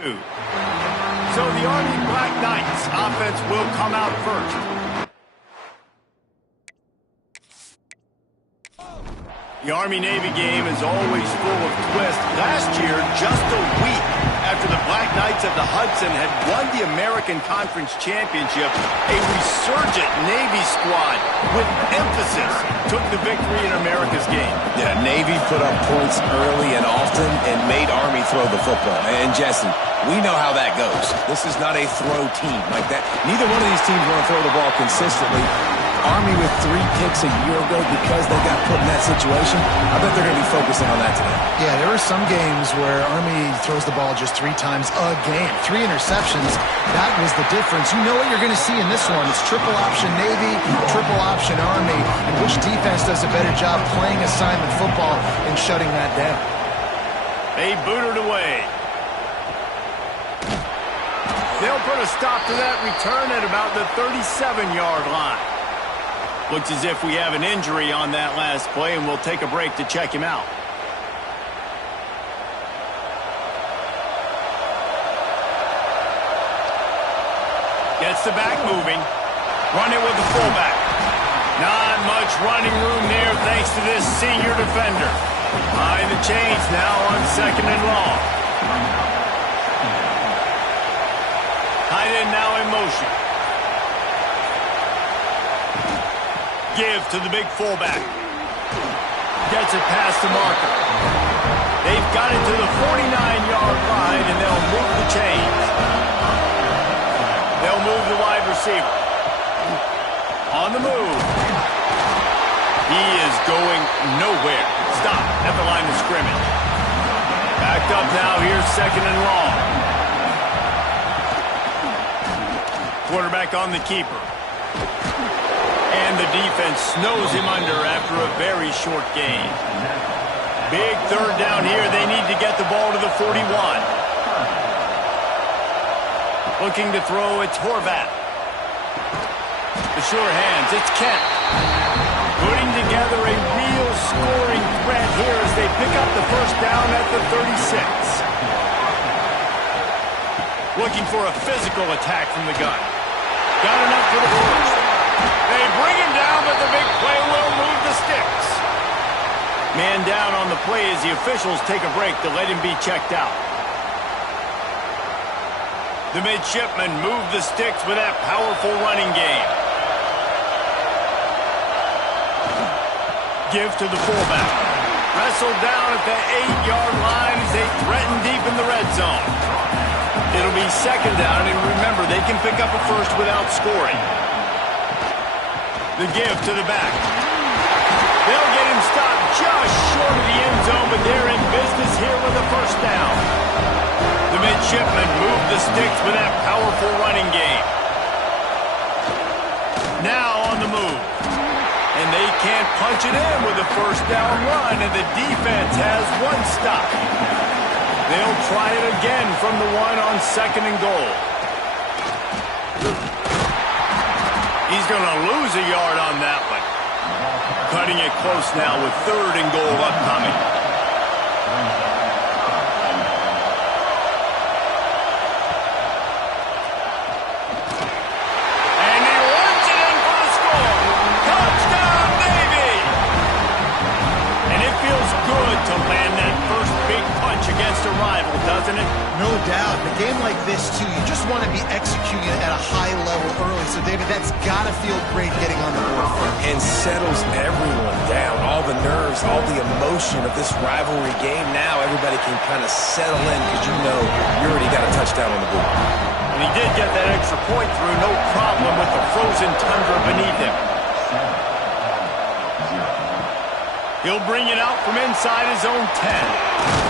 So the Army Black Knights offense will come out first. The Army-Navy game is always full of twists. Last year, just a week after the Black Knights of the Hudson had won the American Conference Championship, a resurgent Navy squad with emphasis took the victory in America's game. Yeah, Navy put up points early and often and made Army throw the football. And Jesse, we know how that goes. This is not a throw team like that. Neither one of these teams want to throw the ball consistently. Army with 3 picks a year ago because they got put in that situation. I bet they're going to be focusing on that today. Yeah, there are some games where Army throws the ball just 3 times a game. 3 interceptions, that was the difference. You know what you're going to see in this one. It's triple option Navy, triple option Army, and which defense does a better job playing assignment football and shutting that down. They booted away. They'll put a stop to that return at about the 37-yard line. Looks as if we have an injury on that last play, and we'll take a break to check him out. Gets the back moving. Run it with the fullback. Not much running room there thanks to this senior defender. Behind the chains now on 2nd and long. Tight end now in motion. Give to the big fullback. Gets it past the marker. They've got it to the 49-yard line, and they'll move the chains. They'll move the wide receiver. On the move. He is going nowhere. Stop at the line of scrimmage. Backed up now. Here's 2nd and long. Quarterback on the keeper. And the defense snows him under after a very short gain. Big 3rd down here. They need to get the ball to the 41. Looking to throw, it's Horvath. The sure hands, it's Kent. Putting together a real scoring threat here as they pick up the 1st down at the 36. Looking for a physical attack from the gun. Got enough for the first. They bring him down, but the big play will move the sticks. Man down on the play as the officials take a break to let him be checked out. The midshipmen move the sticks with that powerful running game. Give to the fullback. Wrestled down at the 8-yard line as they threaten deep in the red zone. It'll be 2nd down, and remember, they can pick up a first without scoring. The give to the back. They'll get him stopped just short of the end zone, but they're in business here with a 1st down. The midshipmen move the sticks with that powerful running game. Now on the move. And they can't punch it in with a 1st down run, and the defense has 1 stop. They'll try it again from the 1 on 2nd and goal. He's going to lose a yard on that one. Cutting it close now with 3rd and goal upcoming. And he runs it in for the score. Touchdown, Navy! And it feels good to land that first big punch against a rival, doesn't it? No doubt. In a game like this, too, you just want to be executing at a high level early. So, David, that's got to feel great getting on the board first. And settles everyone down. All the nerves, all the emotion of this rivalry game. Now everybody can kind of settle in because you know you already got a touchdown on the board. And he did get that extra point through, no problem with the frozen tundra beneath him. He'll bring it out from inside his own 10.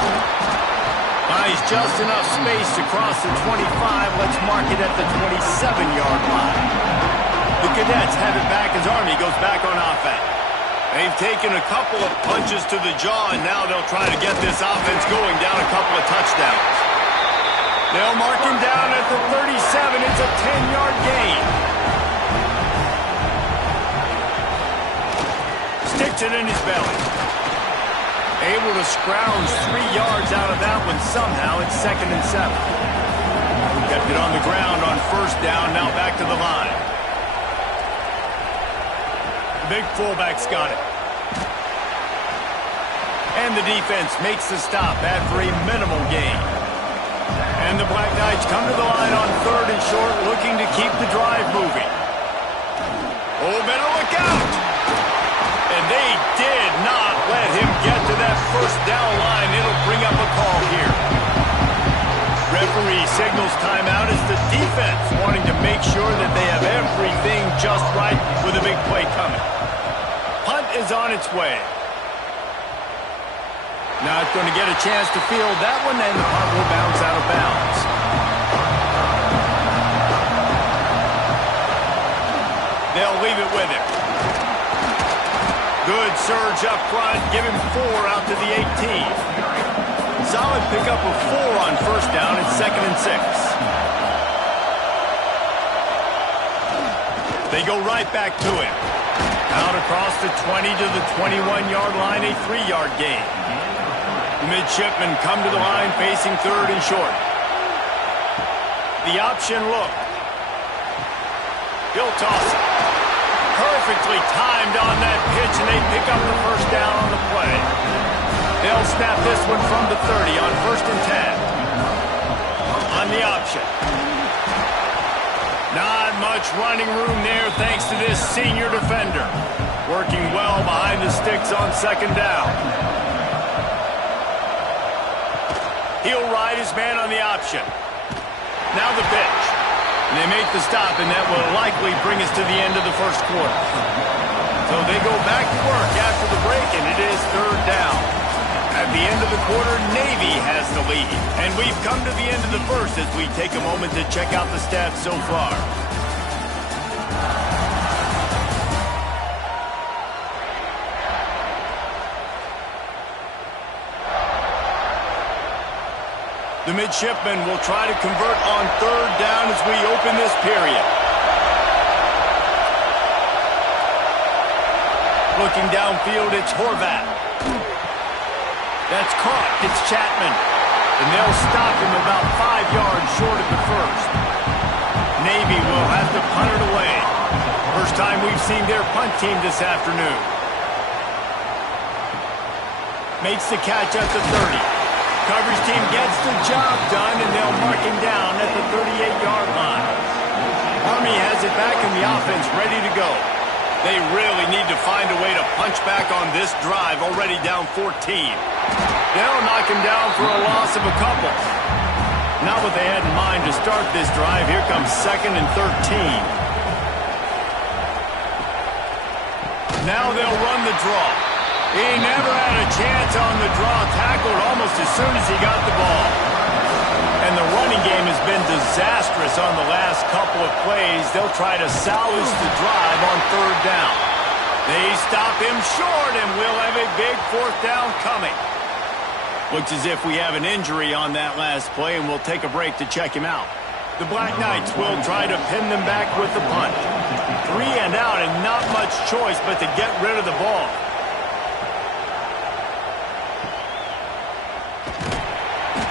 Buys just enough space to cross the 25. Let's mark it at the 27-yard line. The Cadets have it back as Army goes back on offense. They've taken a couple of punches to the jaw, and now they'll try to get this offense going down a couple of touchdowns. They'll mark him down at the 37. It's a 10-yard gain. Sticks it in his belly. Able to scrounge 3 yards out of that one somehow. It's 2nd and 7. Kept it on the ground on first down, now back to the line. Big fullback's got it. And the defense makes the stop after a minimal gain. And the Black Knights come to the line on third and short, looking to keep the drive moving. Oh, better look out! And they did not let him get to that first down line. It'll bring up a call here. Referee signals timeout as the defense wanting to make sure that they have everything just right with a big play coming. Punt is on its way. Not going to get a chance to field that one, and the punt will bounce out of bounds. They'll leave it with him. Good surge up front. Give him 4 out to the 18. Solid pickup of 4 on first down. It's 2nd and 6. They go right back to him. Out across the 20 to the 21-yard line, a 3-yard gain. The midshipmen come to the line facing third and short. The option look. He'll toss it. Perfectly timed on that pitch, and they pick up the first down on the play. They'll snap this one from the 30 on 1st and 10. On the option. Not much running room there thanks to this senior defender. Working well behind the sticks on 2nd down. He'll ride his man on the option. Now the pitch. And they make the stop, and that will likely bring us to the end of the first quarter. So they go back to work after the break, and it is 3rd down. At the end of the quarter, Navy has the lead. And we've come to the end of the first as we take a moment to check out the stats so far. The midshipmen will try to convert on 3rd down as we open this period. Looking downfield, it's Horvat. That's caught. It's Chapman. And they'll stop him about 5 yards short of the first. Navy will have to punt it away. First time we've seen their punt team this afternoon. Makes the catch at the 30. Coverage team gets the job done, and they'll mark him down at the 38-yard line. Army has it back in the offense, ready to go. They really need to find a way to punch back on this drive, already down 14. They'll knock him down for a loss of a couple. Not what they had in mind to start this drive. Here comes 2nd and 13. Now they'll run the draw. He never had a chance on the draw, tackled almost as soon as he got the ball. And the running game has been disastrous on the last couple of plays. They'll try to salvage the drive on 3rd down. They stop him short, and we'll have a big 4th down coming. Looks as if we have an injury on that last play, and we'll take a break to check him out. The Black Knights will try to pin them back with the punt. 3 and out, and not much choice but to get rid of the ball.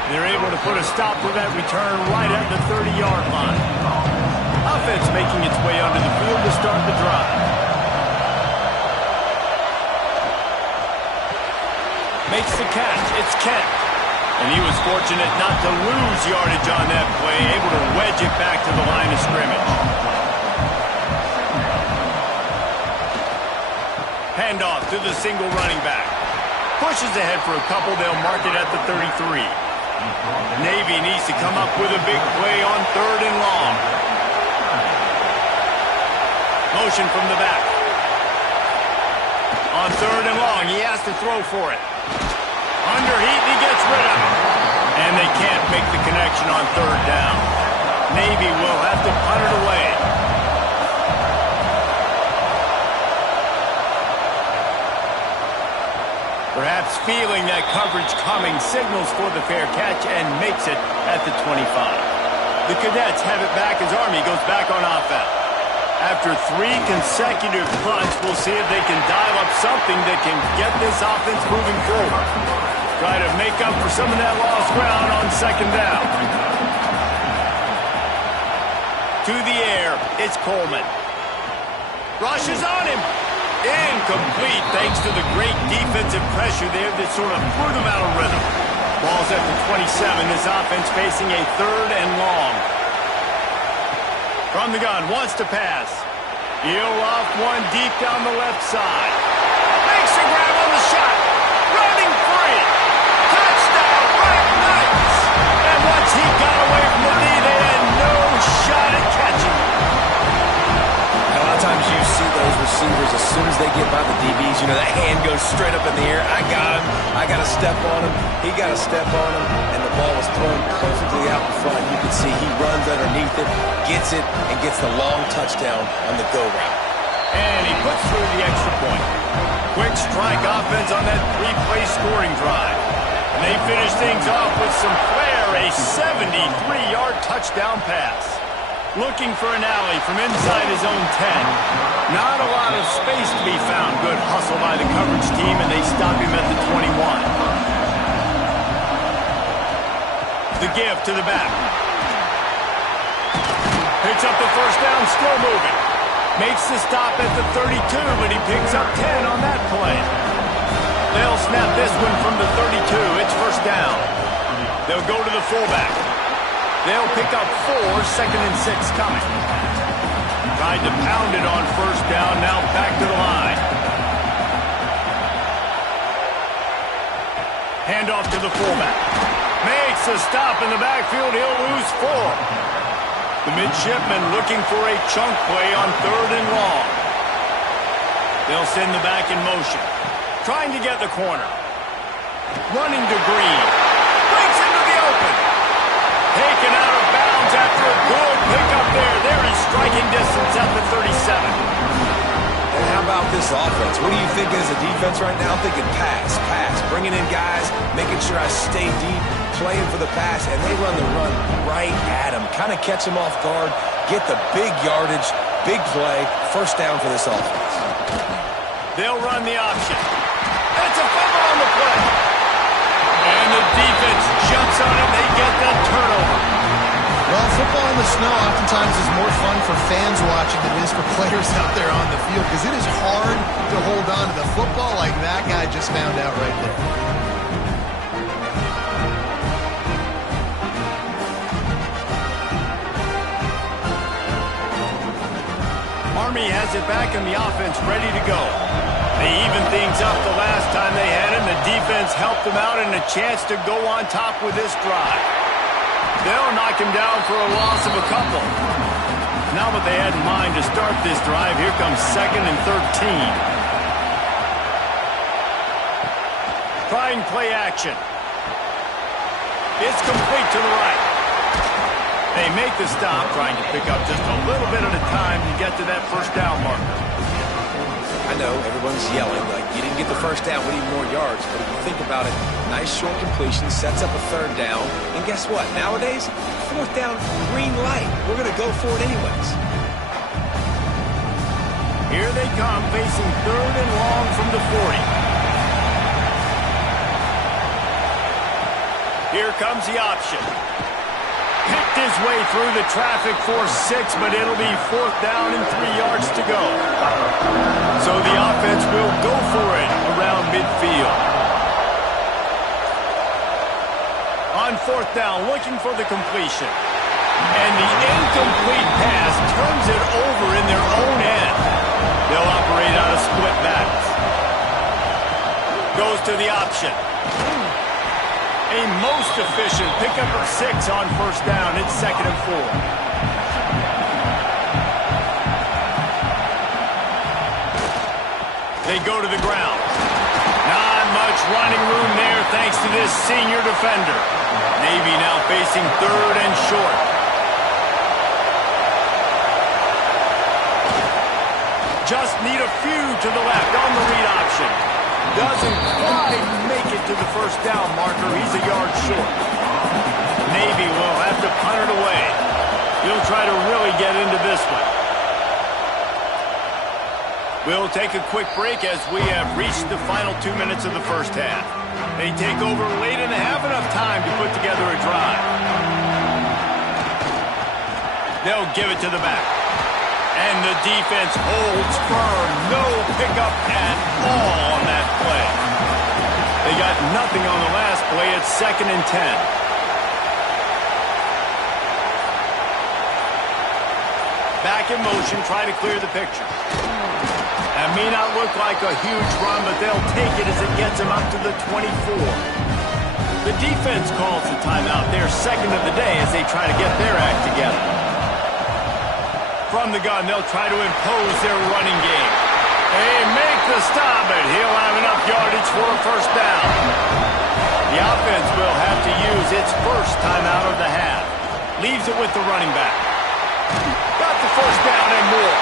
They're able to put a stop for that return right at the 30-yard line. Offense making its way onto the field to start the drive. Makes the catch. It's Kent. And he was fortunate not to lose yardage on that play, able to wedge it back to the line of scrimmage. Handoff to the single running back. Pushes ahead for a couple. They'll mark it at the 33. Navy needs to come up with a big play on 3rd and long. Motion from the back. On 3rd and long, he has to throw for it. Under heat, he gets rid of it. And they can't make the connection on 3rd down. Navy will have to punt it away. Perhaps feeling that coverage coming, signals for the fair catch and makes it at the 25. The Cadets have it back as Army goes back on offense. After 3 consecutive punts, we'll see if they can dial up something that can get this offense moving forward. Try to make up for some of that lost ground on 2nd down. to the air. It's Coleman. Rushes on him. Incomplete thanks to the great defensive pressure there that sort of threw them out of rhythm. Ball's at the 27. This offense facing a 3rd and long. From the gun, wants to pass. He'll off one deep down the left side. Makes a grab on the shot. Running free. Touchdown, Frank Knights. And once he got away from the knee, they had no shot at catching him. A lot of times you see those receivers, as soon as they get by the DBs, you know, that hand goes straight up in the air. I got him. I got to step on him. He got to step on him. And the ball was thrown perfectly out in front. You can see he runs underneath it, gets it, and gets the long touchdown on the go route. And he puts through the extra point. Quick strike offense on that 3-play scoring drive. And they finish things off with some flair, a 73-yard touchdown pass. Looking for an alley from inside his own 10. Not a lot of space to be found. Good hustle by the coverage team, and they stop him at the 21. The give to the back. Picks up the first down, still moving. Makes the stop at the 32, but he picks up 10 on that play. They'll snap this one from the 32. It's first down. They'll go to the fullback. They'll pick up 4, 2nd and 6 coming. Tried to pound it on first down, now back to the line. Hand off to the fullback. Makes a stop in the backfield, he'll lose 4. The midshipman looking for a chunk play on 3rd and long. They'll send the back in motion. Trying to get the corner. Running to Green. Breaks into the open. Taken out of bounds after a good pickup there. They're in striking distance at the 37. And how about this offense? What do you think as a defense right now? I'm thinking pass, bringing in guys, making sure I stay deep, playing for the pass, and they run the run right at him. Kind of catch him off guard, get the big yardage, big play, first down for this offense. They'll run the option. And it's a fumble on the play. And the defense jumps on it. They get the turnover. Well, football in the snow oftentimes is more fun for fans watching than it is for players out there on the field because it is hard to hold on to the football like that guy just found out right there. Army has it back in the offense, ready to go. They even things up the last time they had him. The defense helped them out and a chance to go on top with this drive. They'll knock him down for a loss of a couple. Now what they had in mind to start this drive, here comes 2nd and 13. Trying play action. It's complete to the right. They make the stop, trying to pick up just a little bit at a time to get to that first down marker. I know everyone's yelling, like, you didn't get the first down, we need more yards. But if you think about it, nice short completion, sets up a 3rd down. And guess what? Nowadays, 4th down, green light. We're going to go for it anyways. Here they come, facing 3rd and long from the 40. Here comes the option. Picked his way through the traffic for 6, but it'll be 4th down and 3 yards to go. So the offense will go for it around midfield. On 4th down, looking for the completion. And the incomplete pass turns it over in their own end. They'll operate out of split backs. Goes to the option. A most efficient pickup of 6 on first down. It's 2nd and 4. They go to the ground. Not much running room there thanks to this senior defender. Navy now facing 3rd and short. Just need a few to the left on the read option. Doesn't quite make it to the first down marker. He's a yard short. Navy will have to punt it away. He'll try to really get into this one. We'll take a quick break as we have reached the final 2 minutes of the first half. They take over late and have enough time to put together a drive. They'll give it to the back. And the defense holds firm. No pickup at all on that play. They got nothing on the last play. It's 2nd and 10. Back in motion, try to clear the picture. That may not look like a huge run, but they'll take it as it gets them up to the 24. The defense calls the timeout. They're 2nd of the day as they try to get their act together. From the gun, they'll try to impose their running game. They make the stop, but he'll have enough yardage for a first down. The offense will have to use its first timeout of the half. Leaves it with the running back. Got the first down and more.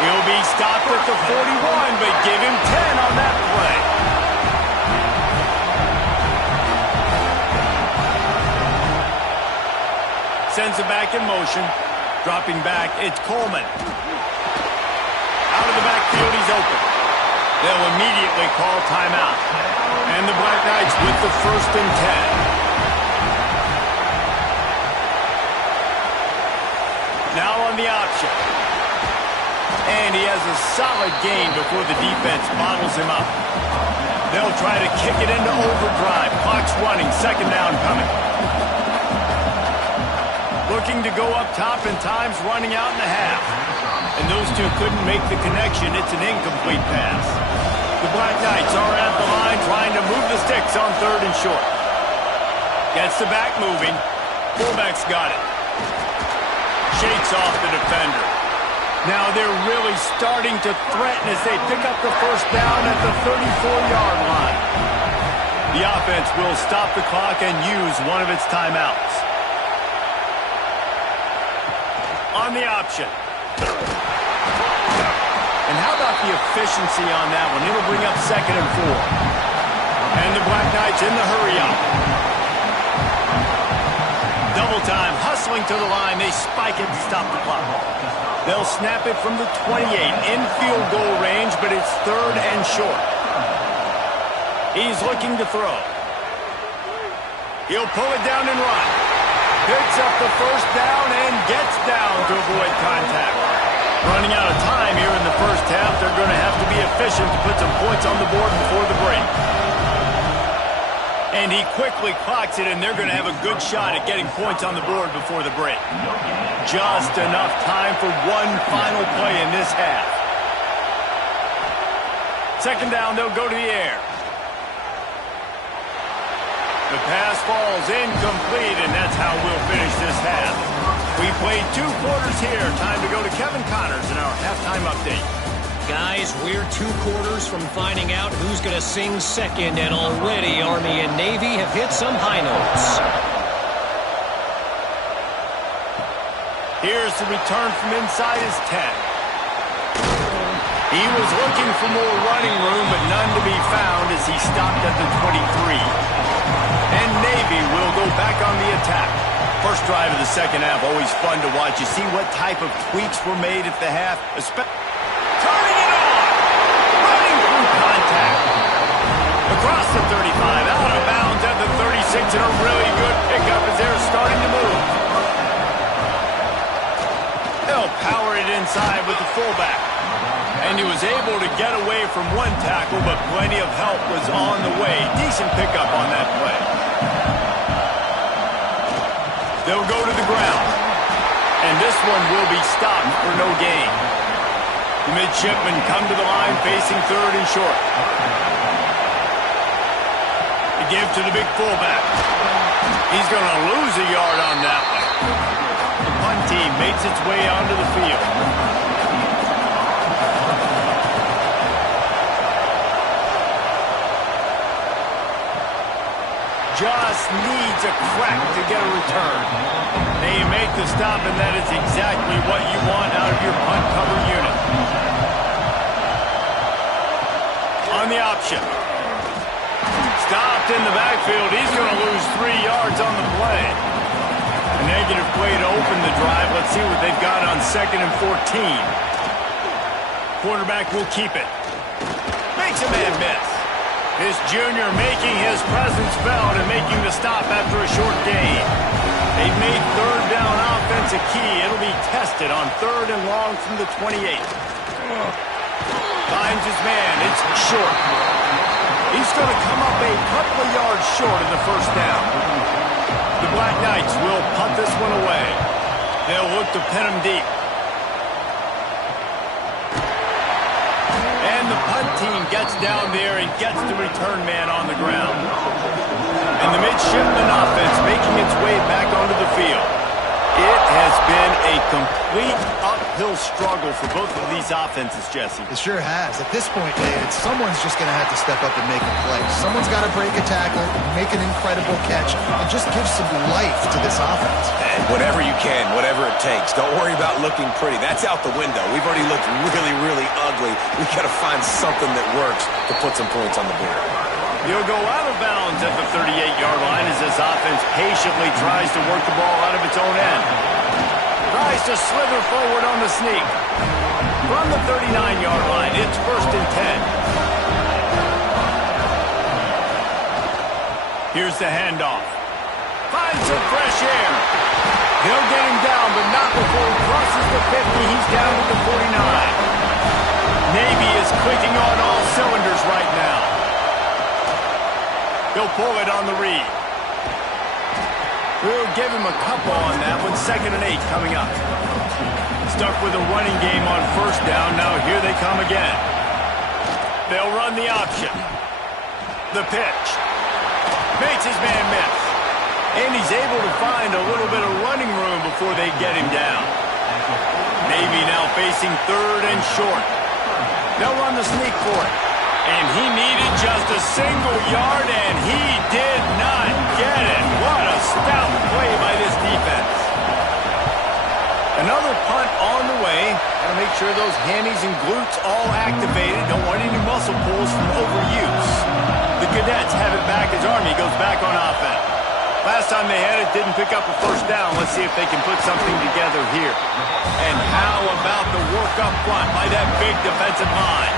He'll be stopped at the 41, but give him 10 on that play. Sends it back in motion. Dropping back, it's Coleman. Out of the backfield, he's open. They'll immediately call timeout. And the Black Knights with the 1st and 10. Now on the option. And he has a solid gain before the defense bottles him up. They'll try to kick it into overdrive. Clock's running, 2nd down coming. Looking to go up top, and time's running out in the half. And those two couldn't make the connection. It's an incomplete pass. The Black Knights are at the line trying to move the sticks on 3rd and short. Gets the back moving. Fullback's got it. Shakes off the defender. Now they're really starting to threaten as they pick up the first down at the 34-yard line. The offense will stop the clock and use one of its timeouts. On the option. And how about the efficiency on that one? It'll bring up 2nd and 4. And the Black Knights in the hurry-up. Double time, hustling to the line. They spike it to stop the clock. They'll snap it from the 28, in field goal range, but it's 3rd and short. He's looking to throw. He'll pull it down and run. Picks up the first down and gets down to avoid contact. Running out of time here in the first half. They're going to have to be efficient to put some points on the board before the break. And he quickly clocks it, and they're going to have a good shot at getting points on the board before the break. Just enough time for one final play in this half. 2nd down, they'll go to the air. The pass falls incomplete, and that's how we'll finish this half. We played 2 quarters here. Time to go to Kevin Connors in our halftime update. Guys, we're 2 quarters from finding out who's going to sing second, and already Army and Navy have hit some high notes. Here's the return from inside his 10. He was looking for more running room, but none to be found as he stopped at the 23. And Navy will go back on the attack. First drive of the second half, always fun to watch. You see what type of tweaks were made at the half. Turning it on! Running through contact. Across the 35, out of bounds at the 36, and a really good pickup as they're starting to move. They'll power it inside with the fullback. And he was able to get away from one tackle, but plenty of help was on the way. Decent pickup on that play. They'll go to the ground. And this one will be stopped for no gain. The midshipmen come to the line facing 3rd and short. They give to the big fullback. He's going to lose a yard on that one. The punt team makes its way onto the field. Just needs a crack to get a return. They make the stop, and that is exactly what you want out of your punt cover unit. On the option. Stopped in the backfield. He's going to lose 3 yards on the play. A negative play to open the drive. Let's see what they've got on 2nd and 14. Quarterback will keep it. Makes a man miss. This junior making his presence felt and making the stop after a short gain. They've made third down offense a key. It'll be tested on 3rd and long from the 28. Finds his man. It's short. He's going to come up a couple of yards short of the first down. The Black Knights will punt this one away. They'll look to pin him deep. And the punt team gets down there and gets the return man on the ground. And the midshipman offense making its way back onto the field. It has been a complete uphill struggle for both of these offenses, Jesse. It sure has. At this point, David, someone's just going to have to step up and make a play. Someone's got to break a tackle, make an incredible catch, and just give some life to this offense. And whatever you can, whatever it takes. Don't worry about looking pretty. That's out the window. We've already looked really, really ugly. We've got to find something that works to put some points on the board. He'll go out of bounds at the 38-yard line as this offense patiently tries to work the ball out of its own end. Tries to slither forward on the sneak. From the 39-yard line, it's 1st and 10. Here's the handoff. Finds some fresh air. He'll get him down, but not before he crosses the 50. He's down to the 49. Navy is clicking on all cylinders right now. He'll pull it on the read. We'll give him a couple on that one. 2nd and 8 coming up. Stuck with a running game on 1st down. Now here they come again. They'll run the option. The pitch. Makes his man miss. And he's able to find a little bit of running room before they get him down. Navy now facing 3rd and short. They'll run the sneak for it. And he needed just a single yard, and he did not get it. What a stout play by this defense. Another punt on the way. Got to make sure those hammies and glutes all activated. Don't want any muscle pulls from overuse. The Cadets have it back as Army goes back on offense. Last time they had it, didn't pick up a 1st down. Let's see if they can put something together here. And how about the work up front by that big defensive line?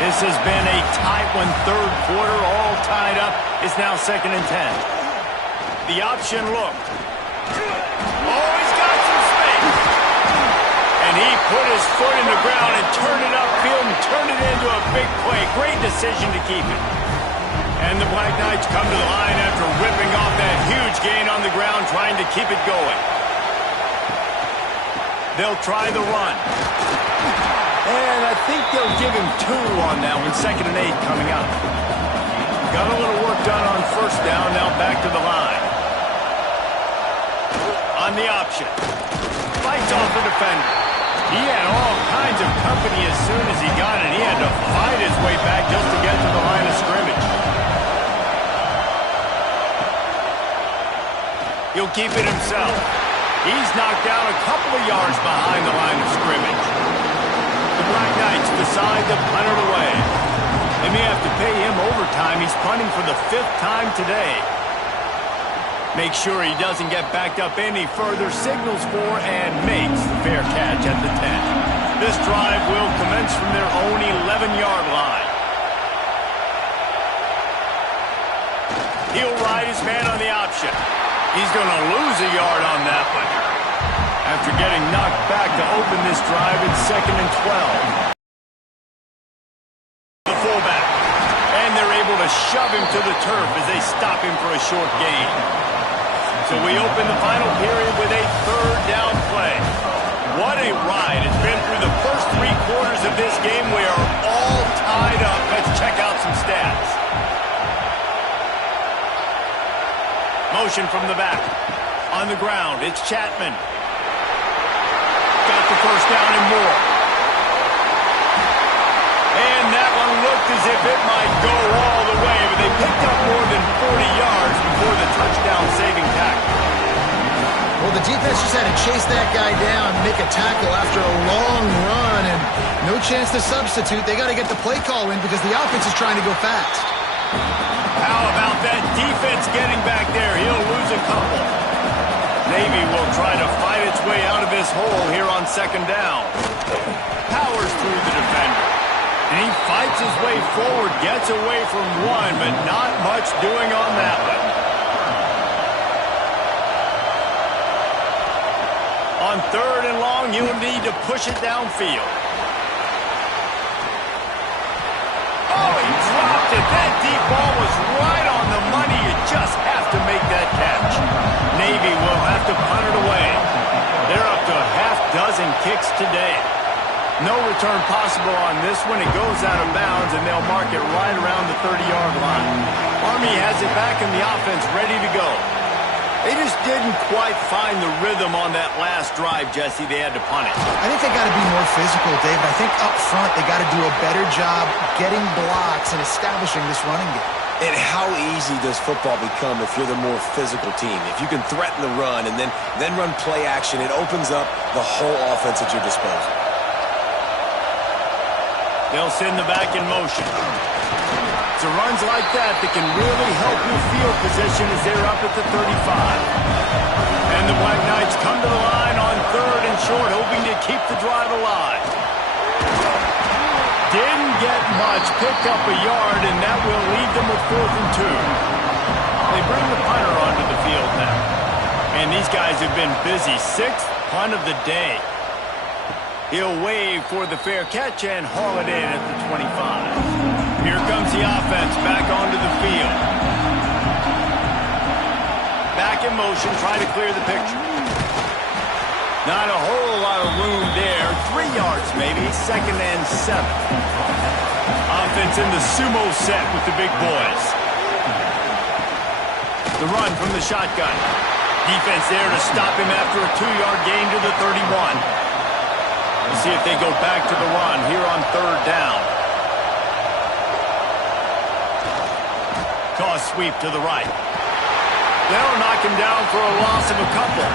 This has been a tight one, 3rd quarter, all tied up. It's now 2nd and 10. The option look. Oh, he's got some space. And he put his foot in the ground and turned it upfield and turned it into a big play. Great decision to keep it. And the Black Knights come to the line after ripping off that huge gain on the ground, trying to keep it going. They'll try the run. And I think they'll give him 2 on that one. 2nd and 8 coming up. Got a little work done on 1st down. Now back to the line. On the option. Fights off the defender. He had all kinds of company as soon as he got it. He had to fight his way back just to get to the line of scrimmage. He'll keep it himself. He's knocked down a couple of yards behind the line of scrimmage. The Black Knights decide to punt it away. They may have to pay him overtime. He's punting for the 5th time today. Make sure he doesn't get backed up any further. Signals for and makes the fair catch at the 10. This drive will commence from their own 11-yard line. He'll ride his man on the option. He's going to lose a yard on that one. After getting knocked back to open this drive, it's 2nd and 12. The fullback. And they're able to shove him to the turf as they stop him for a short gain. So we open the final period with a 3rd down play. What a ride. It's been through the first 3 quarters of this game. We are all tied up. Let's check out some stats. Motion from the back. On the ground, it's Chapman. Got the 1st down and more. And that one looked as if it might go all the way, but they picked up more than 40 yards before the touchdown-saving tackle. Well, the defense just had to chase that guy down, make a tackle after a long run, and no chance to substitute. They got to get the play call in because the offense is trying to go fast. How about that defense getting back there? He'll lose a couple. Navy will try to fight its way out of this hole here on 2nd down. Powers through the defender. And he fights his way forward, gets away from one, but not much doing on that one. On 3rd and long, you'll need to push it downfield. Oh, he dropped it. That deep ball was right on the money. You just have to make that catch. Navy will have to punt it away. They're up to a half-dozen kicks today. No return possible on this one. It goes out of bounds, and they'll mark it right around the 30-yard line. Army has it back in the offense, ready to go. They just didn't quite find the rhythm on that last drive, Jesse. They had to punt it. I think they got to be more physical, David. I think up front they got to do a better job getting blocks and establishing this running game. And how easy does football become if you're the more physical team? If you can threaten the run and then run play action, it opens up the whole offense at your disposal. They'll send the back in motion. It's runs like that can really help your field position as they're up at the 35. And the Black Knights come to the line on 3rd and short, hoping to keep the drive alive. Didn't get much, picked up a yard, and that will leave them with 4th and 2. They bring the punter onto the field now. And these guys have been busy. 6th punt of the day. He'll wave for the fair catch and haul it in at the 25. Here comes the offense back onto the field. Back in motion, try to clear the picture. Not a whole lot of room there. 3 yards maybe, 2nd and 7. Offense in the sumo set with the big boys. The run from the shotgun. Defense there to stop him after a 2-yard gain to the 31. We'll see if they go back to the run here on 3rd down. Toss sweep to the right. They'll knock him down for a loss of a couple.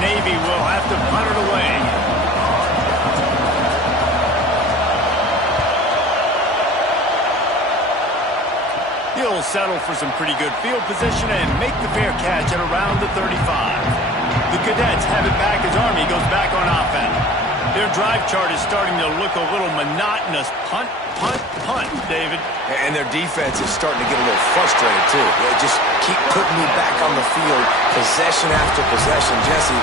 Navy will have to punt it away. He'll settle for some pretty good field position and make the fair catch at around the 35. The Cadets have it back as Army goes back on offense. Their drive chart is starting to look a little monotonous. Punt, punt, punt, David. And their defense is starting to get a little frustrated, too. They just keep putting me back on the field, possession after possession. Jesse,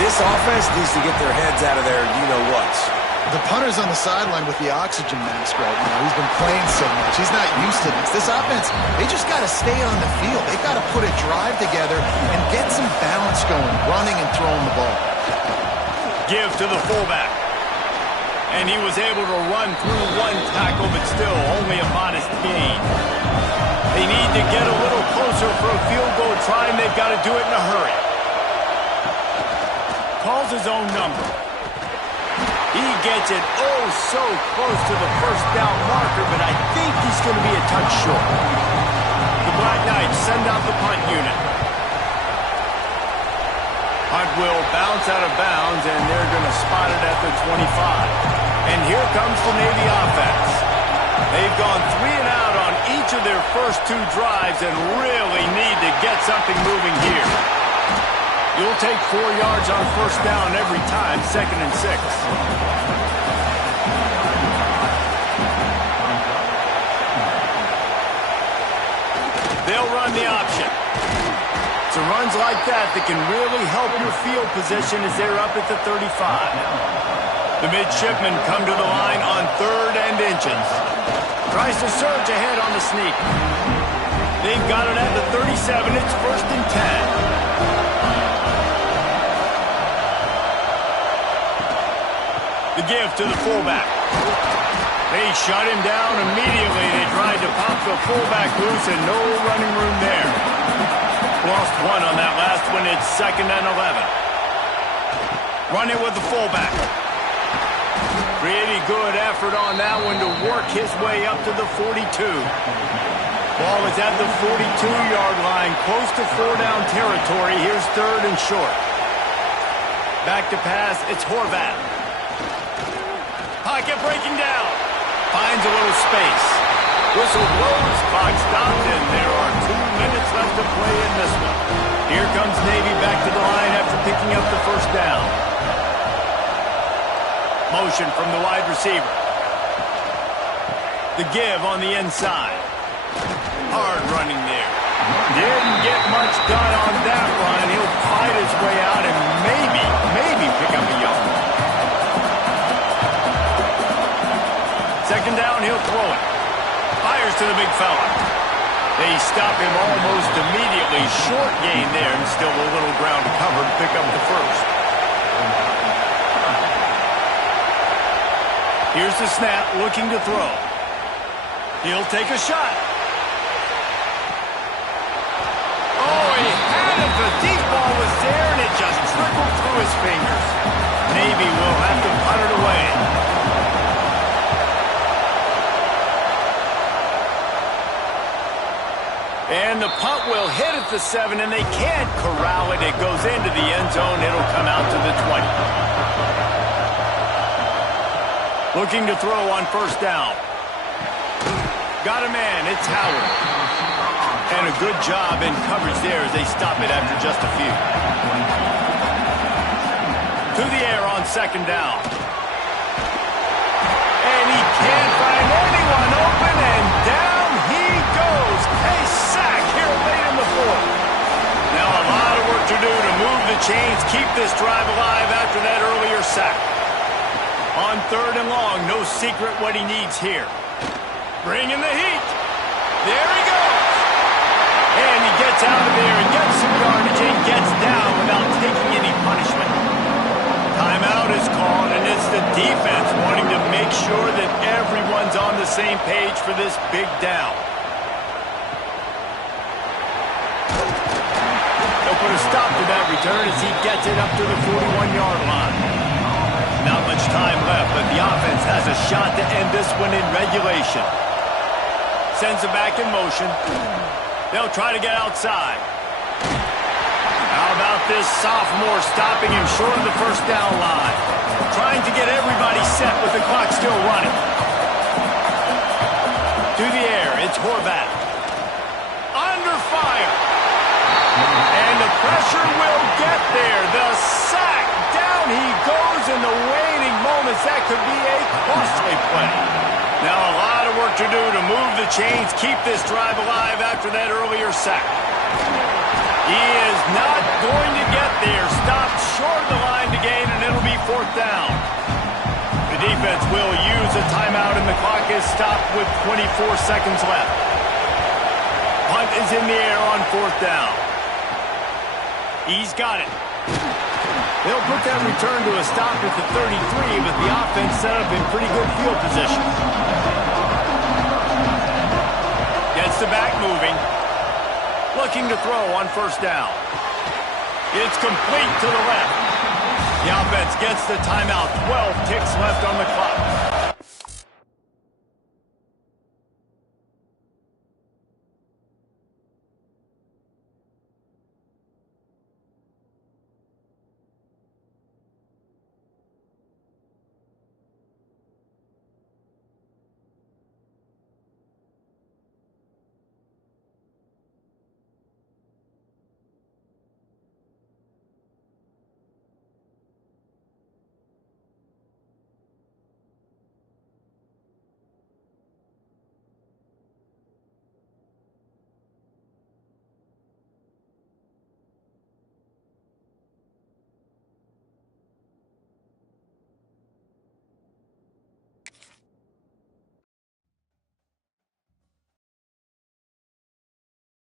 this offense needs to get their heads out of their you-know-whats. The punter's on the sideline with the oxygen mask right now. He's been playing so much. He's not used to this. This offense, they just got to stay on the field. They've got to put a drive together and get some balance going, running and throwing the ball. Give to the fullback. And he was able to run through 1 tackle, but still only a modest gain. They need to get a little closer for a field goal try, and they've got to do it in a hurry. Calls his own number. He gets it oh so close to the 1st down marker, but I think he's going to be a touch short. The Black Knights send out the punt unit. Punt will bounce out of bounds, and they're going to spot it at the 25. And here comes the Navy offense. They've gone 3 and out on each of their first 2 drives and really need to get something moving here. You'll take 4 yards on 1st down every time, 2nd and 6. They'll run the option. It's runs like that can really help your field position as they're up at the 35. The midshipmen come to the line on 3rd and inches. Tries to surge ahead on the sneak. They've got it at the 37. It's 1st and 10. The give to the fullback. They shut him down immediately. They tried to pop the fullback loose and no running room there. Lost 1 on that last one. It's 2nd and 11. Run it with the fullback. Pretty good effort on that one to work his way up to the 42. Ball is at the 42-yard line, close to 4-down territory. Here's 3rd and short. Back to pass. It's Horvat. Pocket breaking down. Finds a little space. Whistle blows, clock stopped, and there are 2 minutes left to play in this one. Here comes Navy back to the line after picking up the 1st down. Motion from the wide receiver. The give on the inside. Hard running there. Didn't get much done on that run. He'll fight his way out and maybe pick up a yard. Second down, he'll throw it. Fires to the big fella. They stop him almost immediately. Short gain there and still a little ground to cover to pick up the first. Here's the snap, looking to throw. He'll take a shot. Oh, he had it. The deep ball was there, and it just trickled through his fingers. Navy will have to punt it away. And the punt will hit at the 7, and they can't corral it. It goes into the end zone. It'll come out to the 20. Looking to throw on first down. Got a man. It's Howard. And a good job in coverage there as they stop it after just a few. To the air on second down. And he can't find anyone open, and down he goes. A sack here late in the fourth. Now a lot of work to do to move the chains, keep this drive alive after that earlier sack. On third and long, no secret what he needs here. Bring in the heat. There he goes. And he gets out of there and gets some yardage and gets down without taking any punishment. Timeout is called, and it's the defense wanting to make sure that everyone's on the same page for this big down. They'll put a stop to that return as he gets it up to the 41-yard line. Not much time left, but the offense has a shot to end this one in regulation. Sends it back in motion. They'll try to get outside. How about this sophomore stopping him short of the first down line? Trying to get everybody set with the clock still running. To the air, it's Horvath. Under fire. And the pressure will get there. The sack. Down he goes in the waning moments. That could be a costly play. Now a lot of work to do to move the chains, keep this drive alive after that earlier sack. He is not going to get there. Stopped short of the line to gain, and it'll be fourth down. The defense will use a timeout, and the clock is stopped with 24 seconds left. Punt is in the air on fourth down. He's got it. They'll put that return to a stop at the 33, but the offense set up in pretty good field position. Gets the back moving. Looking to throw on first down. It's complete to the left. The offense gets the timeout. 12 ticks left on the clock.